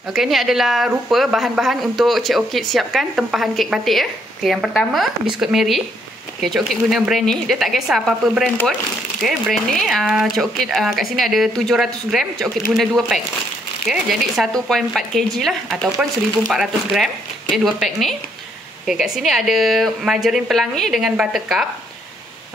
Okey, ni adalah rupa bahan-bahan untuk Cik Okit siapkan tempahan kek batik ya. Okey, yang pertama biskut Mary. Okey, Cik Okit guna brand ni. Dia tak kisah apa-apa brand pun. Okey, brand ni Cik Okit kat sini ada 700 gram. Cik Okit guna 2 pack. Okey, jadi 1.4 kg lah ataupun 1400 gram. Okey, 2 pack ni. Okey, kat sini ada margarin pelangi dengan buttercup.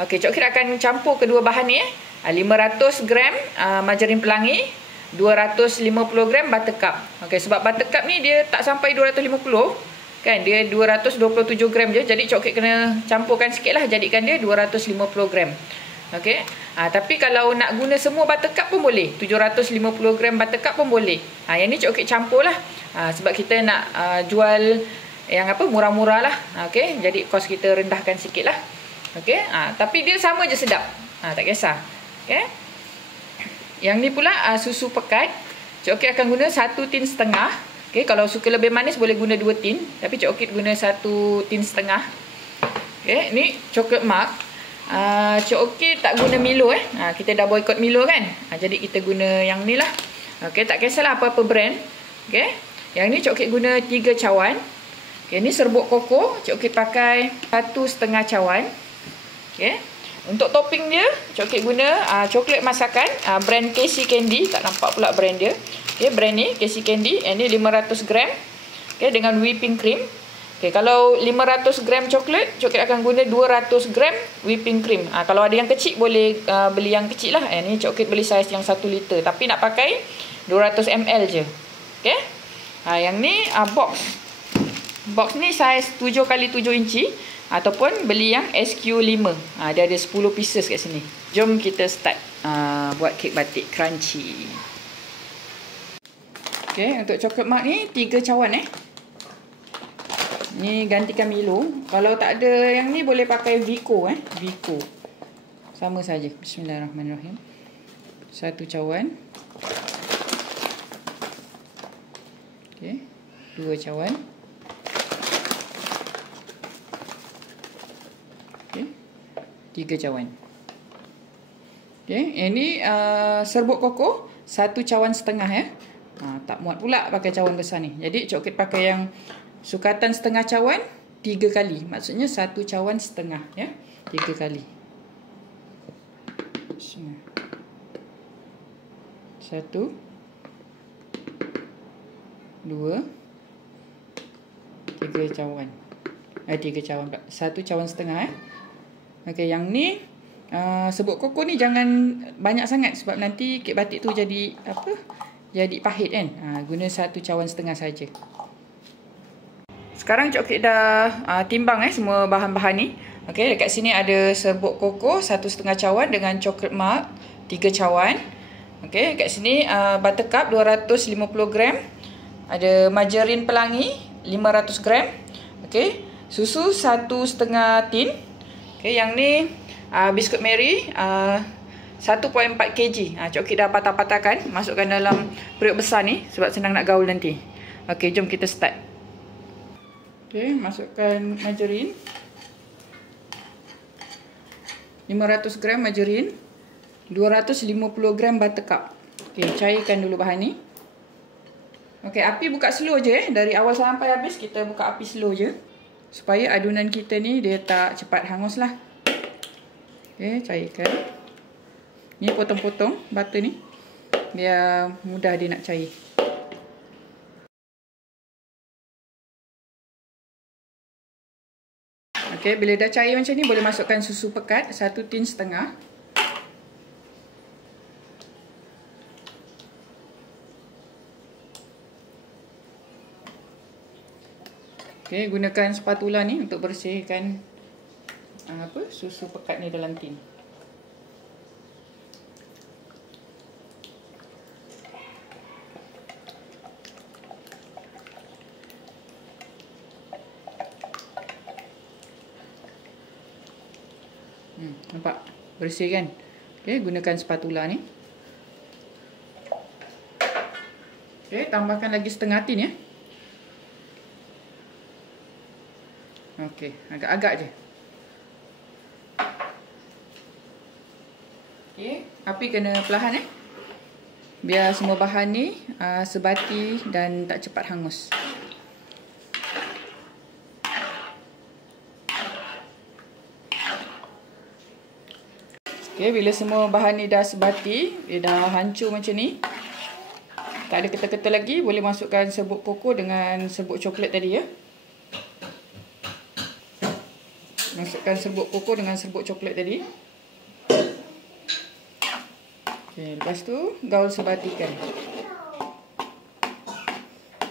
Okey, Cik Okit akan campur kedua bahan ni 500 gram margarin pelangi, 250 gram buttercup. Okey, sebab buttercup ni dia tak sampai 250 kan, dia 227 gram je. Jadi Cik Okit kena campurkan sikit lah, jadikan dia 250 gram. Okey, tapi kalau nak guna semua buttercup pun boleh, 750 gram buttercup pun boleh. Yang ni Cik Okit campur lah, sebab kita nak jual yang apa, murah-murah lah. Okey, jadi kos kita rendahkan sikit lah. Okey, tapi dia sama je sedap, tak kisah. Okey, yang ni pula susu pekat. Cik Okit akan guna 1 tin setengah. Okey, kalau suka lebih manis boleh guna 2 tin, tapi Cik Okit guna 1 tin setengah. Okey, ni coklat mark. Cik Okit tak guna Milo kita dah boycott Milo kan. Jadi kita guna yang ni lah. Okey, tak kisahlah apa-apa brand. Okey, yang ni Cik Okit guna 3 cawan. Okey, ni serbuk koko. Cik Okit pakai 1,5 cawan. Okey, untuk topping dia, Cik Okit guna coklat masakan brand Casey Candy. Tak nampak pula brand dia. Okey, brand ni Casey Candy. Ini 500 gram. Okey, dengan whipping cream. Okey, kalau 500 gram coklat, Cik Okit akan guna 200 gram whipping cream. Kalau ada yang kecil boleh beli yang kecil lah. Ni Cik Okit beli saiz yang 1 liter. Tapi nak pakai 200 ml je. Okey. Yang ni box. Box ni saiz 7x7 inci. Ataupun beli yang SQ5. Dia ada 10 pieces kat sini. Jom kita start buat kek batik crunchy. Okey, untuk coklat mark ni 3 cawan Ni gantikan Milo. Kalau tak ada yang ni boleh pakai Vico Vico. Sama saja. Bismillahirrahmanirrahim. 1 cawan. Okey, 2 cawan. Okey, 3 cawan. Okey, ini serbuk koko 1 cawan setengah tak muat pula pakai cawan besar ni. Jadi Cik Okit pakai yang sukatan setengah cawan 3 kali. Maksudnya 1 cawan setengah 3 kali. 1 2 3 cawan. 3 cawan pula. 1 cawan setengah Okey, yang ni serbuk koko ni jangan banyak sangat sebab nanti kek batik tu jadi apa? Jadi pahit kan. Guna 1 cawan setengah saja. Sekarang Cik Okit dah timbang semua bahan-bahan ni. Okey, dekat sini ada serbuk koko 1,5 cawan dengan coklat mark 3 cawan. Okey, dekat sini buttercup 250 gram. Ada margarin pelangi 500 gram. Okey, susu 1,5 tin. Okey, yang ni biskut Mary 1.4 kg. Cik Okit dah patah-patahkan, masukkan dalam periuk besar ni sebab senang nak gaul nanti. Okey, jom kita start. Okey, masukkan margarin. 500 gram margarin, 250 gram buttercup. Okey, cairkan dulu bahan ni. Okey, api buka slow je dari awal sampai habis kita buka api slow je supaya adunan kita ni dia tak cepat hangus lah. Okey, cairkan. Ni potong-potong butter ni biar mudah dia nak cair. Okey, bila dah cair macam ni boleh masukkan susu pekat 1 tin setengah. Okey, gunakan spatula ni untuk bersihkan susu pekat ni dalam tin. Nampak? Bersih kan? Okey, gunakan spatula ni. Okey, tambahkan lagi setengah tin Okey, agak-agak je. Okey, api kena perlahan biar semua bahan ni sebati dan tak cepat hangus. Okey, bila semua bahan ni dah sebati, dia dah hancur macam ni, tak ada ketul-ketul lagi, boleh masukkan serbuk koko dengan serbuk coklat tadi ya. Masukkan serbuk koko dengan serbuk coklat tadi. Okey, lepas tu gaul sebatikan.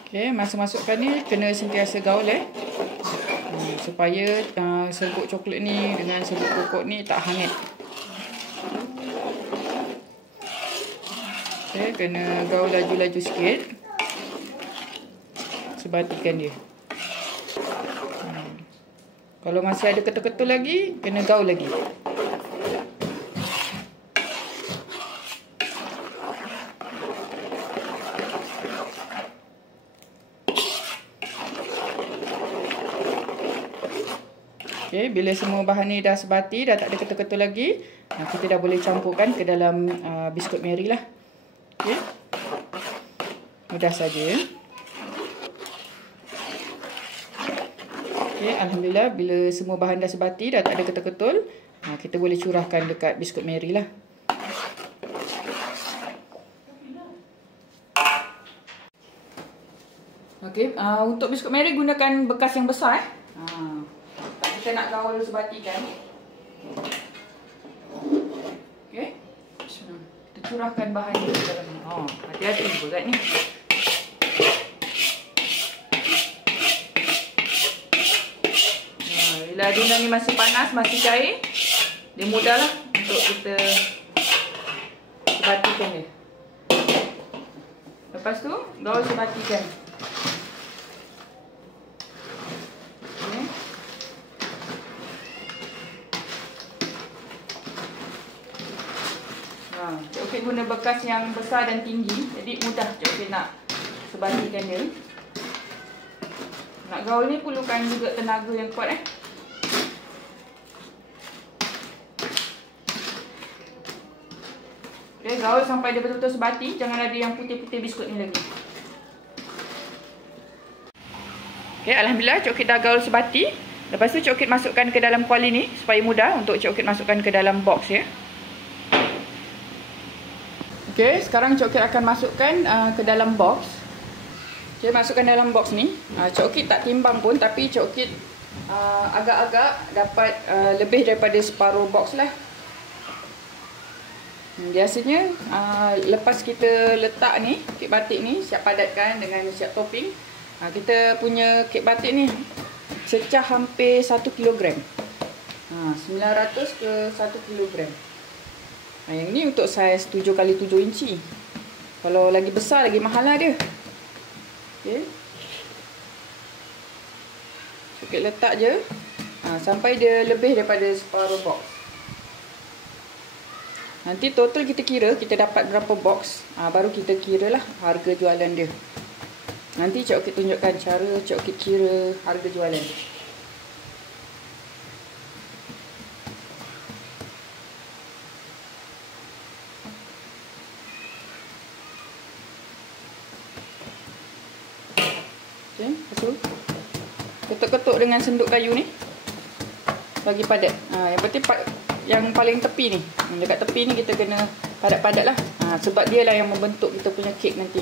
Okey, masa masukkan ni kena sentiasa gaul supaya serbuk coklat ni dengan serbuk koko ni tak hangat. Okay, kena gaul laju-laju sikit. Sebatikan dia. Kalau masih ada ketul-ketul lagi, kena gaul lagi. Okay, bila semua bahan ni dah sebati, dah tak ada ketul-ketul lagi, kita dah boleh campurkan ke dalam biskut Mary lah. Okay. Mudah saja. Okay, alhamdulillah bila semua bahan dah sebati, dah tak ada ketul-ketul, kita boleh curahkan dekat biskut Mary lah. Okay, untuk biskut Mary gunakan bekas yang besar kita nak gaul sebatikan. Okay. Kita curahkan bahan ni ke dalam ni. Hati-hati berat ni. Bila adunan ni masih panas, masih cair, dia mudahlah untuk kita sebatikan dia. Lepas tu, gaul sebatikan. Cik Okey guna bekas yang besar dan tinggi, jadi mudah Cik Okey nak sebatikan dia. Nak gaul ni perlukan juga tenaga yang kuat Okay, gaul sampai dia betul-betul sebati, jangan ada yang putih-putih biskut ni lagi. Okay, alhamdulillah Cik Okey dah gaul sebati. Lepas tu Cik Okey masukkan ke dalam kuali ni supaya mudah untuk Cik Okey masukkan ke dalam box ya. Okey, sekarang Cik Okey akan masukkan ke dalam box. Okey, masukkan dalam box ni. Cik Okey tak timbang pun, tapi Cik Okey agak-agak dapat lebih daripada separuh box lah. Biasanya lepas kita letak ni, kek batik ni, siap padatkan dengan siap topping, kita punya kek batik ni cecah hampir 1 kilogram. 900 ke 1 kilogram. Yang ni untuk saiz 7x7 inci. Kalau lagi besar, lagi mahal lah dia. Okay. Okey, letak je sampai dia lebih daripada separuh box. Nanti total kita kira, kita dapat berapa box, baru kita kira lah harga jualan dia. Nanti Cik Okey tunjukkan cara Cik Okey kira harga jualan. Okay, lepas tu ketuk-ketuk dengan senduk kayu ni bagi padat. Yang penting yang paling tepi ni, dekat tepi ni kita kena padat-padat lah. Sebab dia lah yang membentuk kita punya kek nanti.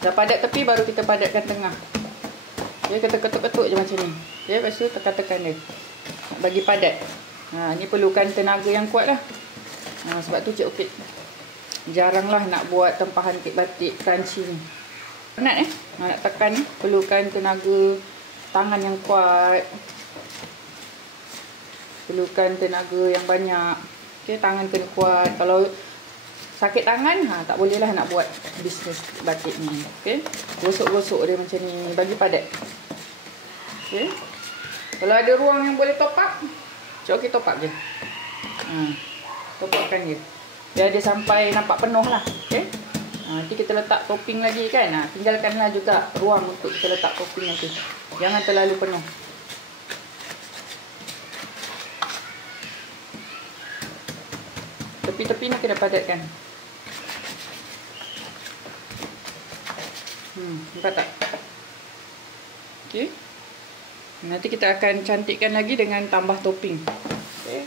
Dah padat tepi baru kita padatkan tengah. Okay, kita ketuk-ketuk je macam ni. Okay, lepas tu tekan-tekan dia bagi padat. Ni perlukan tenaga yang kuat lah. Sebab tu Cik Okey jarang lah nak buat tempahan kek batik crunchy ni. Penat nak tekan ni perlukan tenaga tangan yang kuat, perlukan tenaga yang banyak. Okay, tangan kena kuat. Kalau sakit tangan, tak boleh lah nak buat bisnes batik ni. Okay, gosok-gosok dia macam ni bagi padat. Okay, kalau ada ruang yang boleh top up, Cik Okey top up je. Top upkan dia biar dia sampai nampak penuh lah. Okay, nanti kita letak topping lagi kan. Tinggalkanlah juga ruang untuk kita letak topping nanti. Jangan terlalu penuh. Tepi-tepi ni kena padatkan. Nampak tak? Okey. Nanti kita akan cantikkan lagi dengan tambah topping. Okey.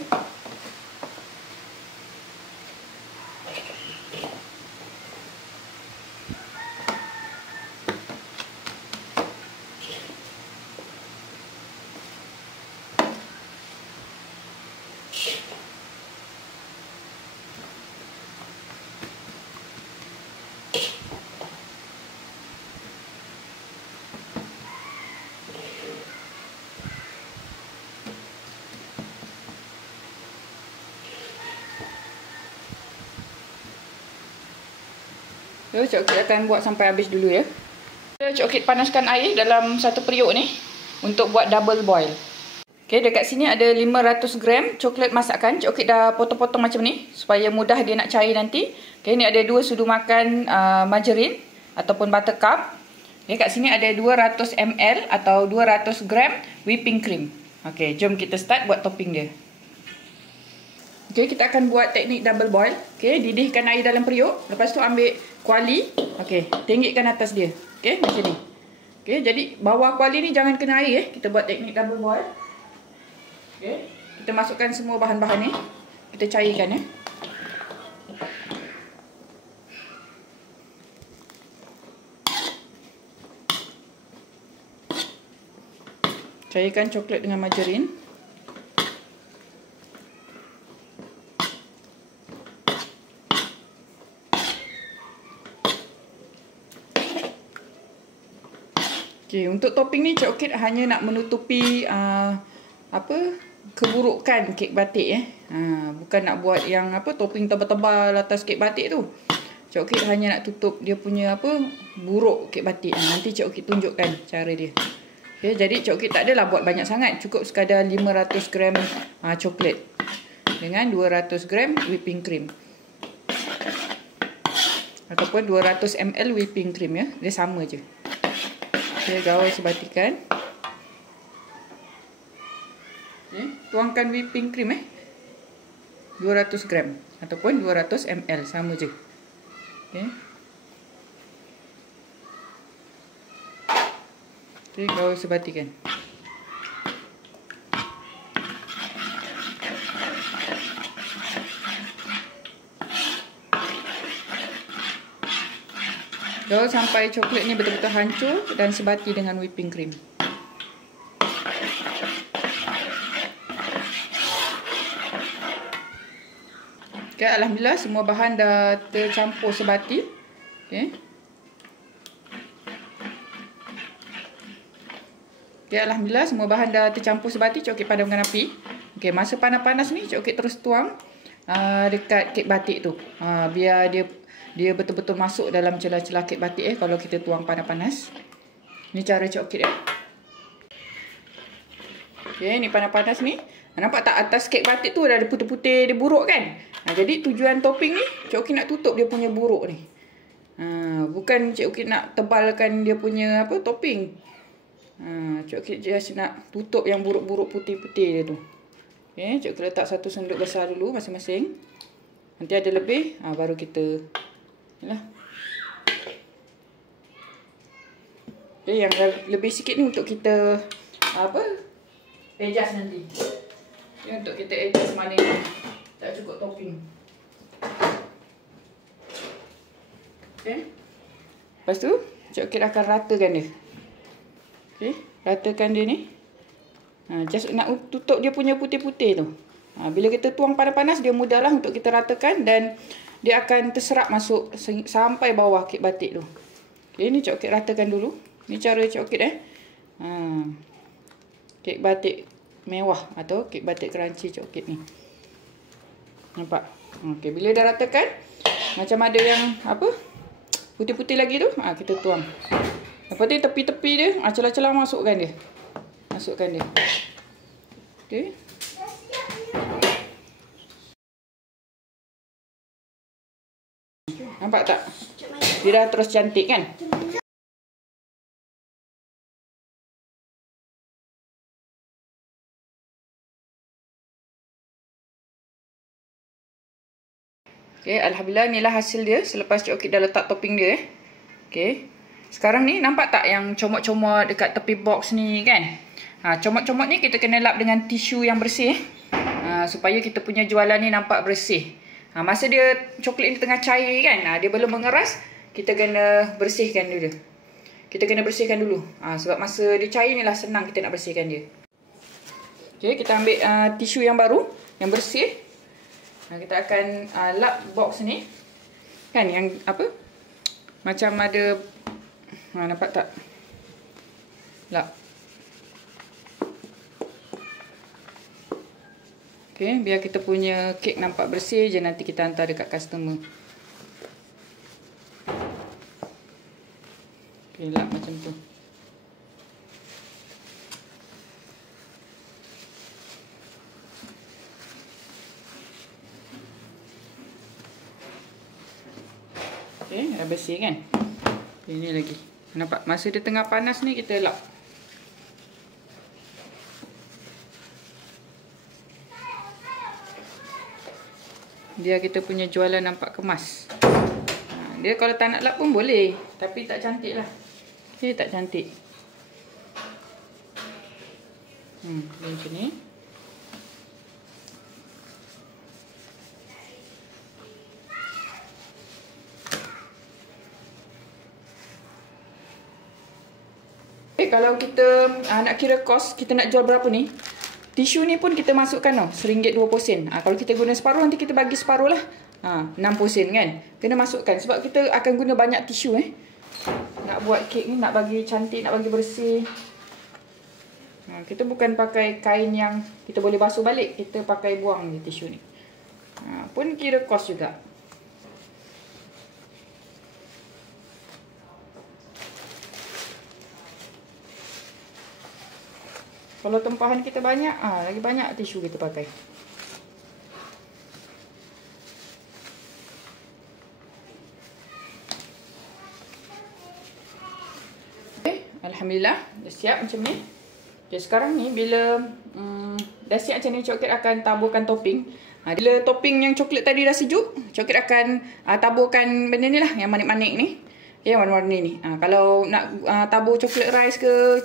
Coklat akan buat sampai habis dulu ya. Coklat panaskan air dalam satu periuk ni untuk buat double boil. Okey, dekat sini ada 500 gram coklat masakan. Coklat dah potong-potong macam ni supaya mudah dia nak cair nanti. Okey, ni ada 2 sudu makan margarin ataupun buttercup. Okey, kat sini ada 200 ml atau 200 gram whipping cream. Okey, jom kita start buat topping dia. Okey, kita akan buat teknik double boil. Okey, didihkan air dalam periuk. Lepas tu ambil kuali. Okey, tinggikkan atas dia. Okey, macam ni. Okey, jadi bawah kuali ni jangan kena air. Kita buat teknik double boil. Okey, kita masukkan semua bahan-bahan ni. Kita cairkan ya. Cairkan coklat dengan margarin. Okey, untuk topping ni coklat hanya nak menutupi keburukan kek batik bukan nak buat yang topping tebal-tebal atas kek batik tu. Coklat hanya nak tutup dia punya buruk kek batik. Nanti coklat tunjukkan cara dia. Okey, jadi coklat tak adalah buat banyak sangat, cukup sekadar 500 gram coklat dengan 200 gram whipping cream. Ataupun 200 ml whipping cream ya. Dia sama je. Okey, gaul sebatikan. Okay, tuangkan whipping cream 200 gram ataupun 200 ml sama je. Okey. Okey, gaul sebatikan. Gaul sampai coklat ni betul-betul hancur dan sebati dengan whipping cream. Okay, alhamdulillah semua bahan dah tercampur sebati. Okay. Okay, alhamdulillah semua bahan dah tercampur sebati. Coklat padamkan api. Okay, masa panas-panas ni coklat terus tuang dekat kek batik tu. Biar dia betul-betul masuk dalam celah-celah kek batik kalau kita tuang panas-panas. Ni cara coklat ya. Okay, ni panas-panas ni. Nampak tak atas kek batik tu dah ada putih-putih, dia buruk kan? Jadi tujuan topping ni, coklat nak tutup dia punya buruk ni. Bukan coklat nak tebalkan dia punya topping. Coklat just nak tutup yang buruk-buruk putih-putih dia tu. Okay, coklat letak satu sendok besar dulu masing-masing. Nanti ada lebih, baru kita yalah. Okay, yang lebih sikit ni untuk kita adjust nanti. Okay, untuk kita adjust mana yang tak cukup topping. Okay. Lepas tu coklat akan ratakan dia. Okay, ratakan dia ni. Just nak tutup dia punya putih-putih tu. Bila kita tuang panas-panas dia mudahlah untuk kita ratakan dan dia akan terserap masuk sampai bawah kek batik tu. Okay, ni coklat ratakan dulu. Ni cara coklat kek batik mewah atau kek batik crunchy coklat ni. Nampak? Okay, bila dah ratakan macam ada yang putih-putih lagi tu, kita tuang. Lepas tu tepi-tepi dia, celah-celah masukkan dia. Masukkan dia. Okey. Nampak tak? Dia dah terus cantik kan? Okay, alhamdulillah inilah hasil dia selepas coklat dah letak topping dia. Okay. Sekarang ni nampak tak yang comot-comot dekat tepi box ni kan? Comot-comot ni kita kena lap dengan tisu yang bersih. Supaya kita punya jualan ni nampak bersih. Masa dia coklat ni tengah cair kan, dia belum mengeras, kita kena bersihkan dulu. Sebab masa dia cair ni lah senang kita nak bersihkan dia. Okay, kita ambil tisu yang baru, yang bersih. Kita akan lap box ni. Kan yang apa? Macam ada, nampak tak? Lap. Okay, biar kita punya kek nampak bersih je nanti kita hantar dekat customer. Okay, lap macam tu. Okay, dah bersih kan? Ini lagi. Nampak? Masa dia tengah panas ni kita lap. Biar kita punya jualan nampak kemas. Dia kalau tak nak lap pun boleh. Tapi tak cantik lah. Okay, tak cantik. Macam ni. Okay, kalau kita nak kira kos, kita nak jual berapa ni? Tisu ni pun kita masukkan RM1.20. Kalau kita guna separuh, nanti kita bagi separuh lah. 60 sen kan. Kena masukkan. Sebab kita akan guna banyak tisu nak buat kek ni, nak bagi cantik, nak bagi bersih. Kita bukan pakai kain yang kita boleh basuh balik. Kita pakai buang je tisu ni. Pun kira kos juga. Kalau tempahan kita banyak, lagi banyak tisu kita pakai. Okay, alhamdulillah dah siap macam ni. Okay, sekarang ni bila dah siap macam ni, coklat akan taburkan topping. Bila topping yang coklat tadi dah sejuk, coklat akan taburkan benda ni lah, yang manik-manik ni. Okay, warna-warni ni. Kalau nak tabur coklat rice ke,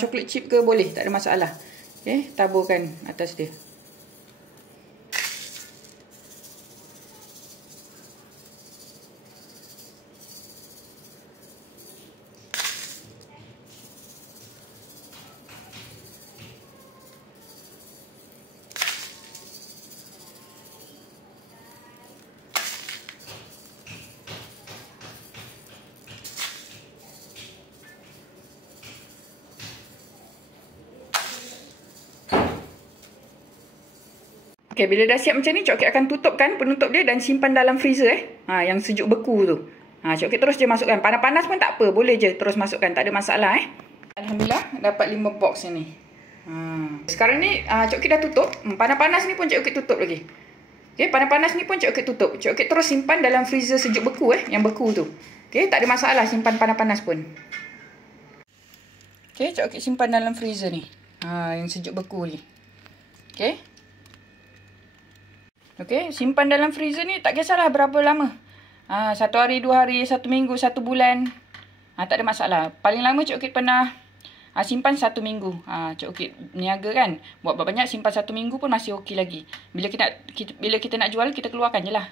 coklat chip ke, boleh. Tak ada masalah. Okay, taburkan atas dia. Okay, bila dah siap macam ni, coklat akan tutupkan penutup dia dan simpan dalam freezer yang sejuk beku tu. Coklat terus je masukkan. Panas-panas pun tak apa, boleh je terus masukkan, tak ada masalah Alhamdulillah dapat 5 box ni. Sekarang ni coklat dah tutup. Panas-panas ni pun coklat tutup lagi. Okay, panas-panas ni pun coklat tutup. Coklat terus simpan dalam freezer sejuk beku yang beku tu. Okay, tak ada masalah simpan panas-panas pun. Okay, coklat simpan dalam freezer ni. Yang sejuk beku ni. Okay. Okay, simpan dalam freezer ni tak kisahlah berapa lama. 1 hari, 2 hari, 1 minggu, 1 bulan. Tak ada masalah. Paling lama coklat pernah simpan 1 minggu. Coklat niaga kan. Buat banyak simpan 1 minggu pun masih okey lagi. Bila kita nak jual, kita keluarkan je lah.